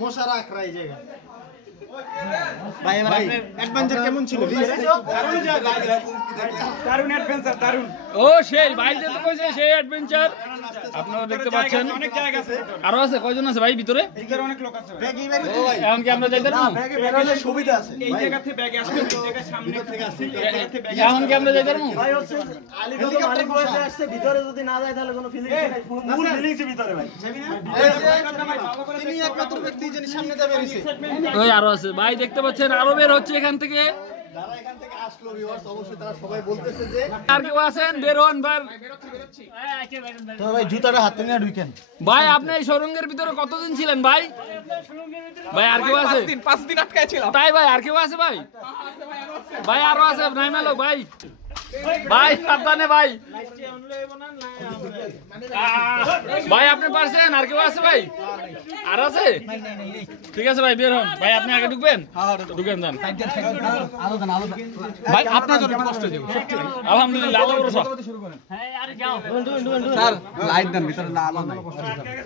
মশা রাখরা এই জায়গা ভাই এবার আপনার অ্যাডভেঞ্চার কেমন ছিল? দারুণ অ্যাডভেঞ্চার, দারুণ। ও সেই ভাই যে তো কইছে সেই অ্যাডভেঞ্চার আপনারা দেখতে পাচ্ছেন। অনেক জায়গা আছে, আরো আছে কয়জন আছে ভাই ভিতরে? ভিতরে অনেক লোক আছে। ব্যাগ এই বাড়ি এখন কি আমরা যাইতে পারবো? ব্যাগে বেরোলে সুবিধা আছে। এই জায়গা থেকে ব্যাগে আসবে, এই জায়গা সামনে থেকে আসছে, এই জায়গা থেকে ব্যাগে। এখন কি আমরা যাইতে পারবো? ভাই হচ্ছে আলিগড় মালিক বসে আসছে, ভিতরে যদি না যায় তাহলে কোনো ফিলিংস নাই। ফুল ফিলিংস ভিতরে ভাই। তিনি একমাত্র ব্যক্তি যিনি সামনে যাবে রইছে। ওই আরো আছে ভাই দেখতে পাচ্ছেন, আরো বের হচ্ছে এখান থেকে। যারা এখান থেকে আসলো ভিউয়ার্স অবশ্যই তারা সবাই বলতেছে যে আর কেউ আছেন বের হন ভাই। তো ভাই জুতাটা হাতে নিয়ে ঢুকেন। ভাই আপনি এই সুড়ঙ্গের ভিতরে কতদিন ছিলেন ভাই? ভাই আর কেউ আছে? 5 দিন আটকায় ছিলাম। তাই ভাই আর কেউ আছে ভাই? ভাই আরো আছে নাই মেলো ভাই। ভাই সাবধানে ভাই। ভাই আপনি পারছেন? আর কেউ আছে ভাই? আর আছে? ঠিক আছে ভাই বের হন। ভাই আপনি আগে ঢুকবেন? ঢুকেন যান ভাই আপনার জন্য কষ্ট দেব। আলহামদুলিল্লাহ আল্লাহ ভরসা। স্যার লাইট দেন ভিতরে না আলো নাই।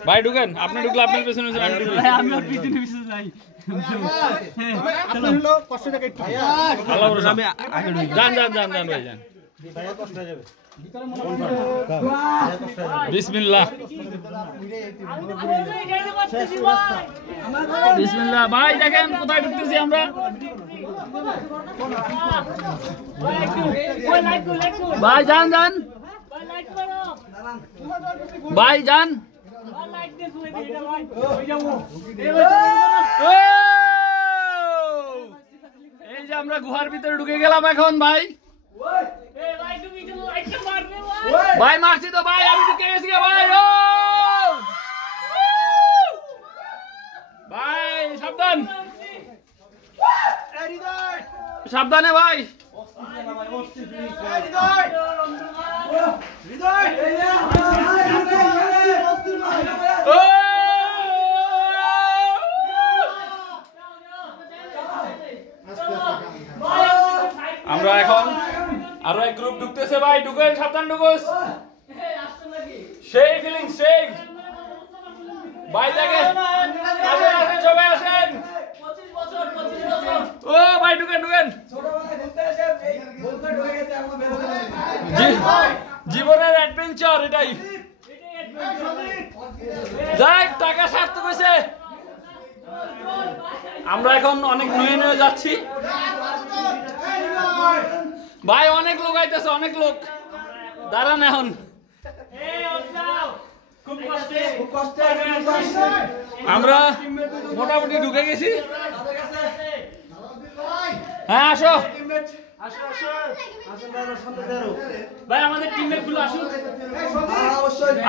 ভাই ঢুকেন, আপনি ঢুকলে আপনার পেছনে পেছনে আমি ঢুকলে আমি আর পিছনে পিছনে যাই। আপনার হলো কষ্ট টাকা একটু ভাইয়া আল্লাহ ভরসা। আমি আগে ঢুকি। যান যান যান যান ভাই যান। ভাইয়া কষ্ট হয়ে যাবে। বিসমিল্লাহ বিসমিল্লাহ। ভাই দেখেন কোথায় ঢুকতেছি আমরা। ভাই যান যান ভাই যান। এই যে আমরা গুহার ভিতরে ঢুকে গেলাম এখন ভাই। ভাই মারছি তো ভাই, আমি ঢুকে গেছি ভাই। ও ভাই সাবধান সাবধানে ভাই। আমরা এখন আরো এক গ্রুপ ঢুকতেছে ভাই। ঢুকেন সাবধান ঢুকোস। সেই ফিলিং সেই ভাই দেখেন। আসেন আসেন সবাই আসেন। ও ভাই ঢুকেন ঢুকেন। জীবনের অ্যাডভেঞ্চার এটাই। যাই টাকা সার্থক হয়েছে। আমরা এখন অনেক নুয়ে নুয়ে যাচ্ছি ভাই। অনেক লোক আইতেছে, অনেক লোক। দাঁড়ান এখন। আমরা মোটামুটি ঢুকে গেছি। হ্যাঁ আসো ভাই, আমাদের টিমমেট গুলো আসুন।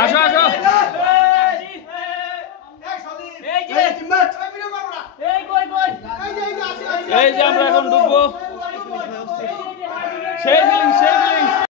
আসো আসো। এই যে আমরা এখন ঢুকবো। সেই ফিলিং সেই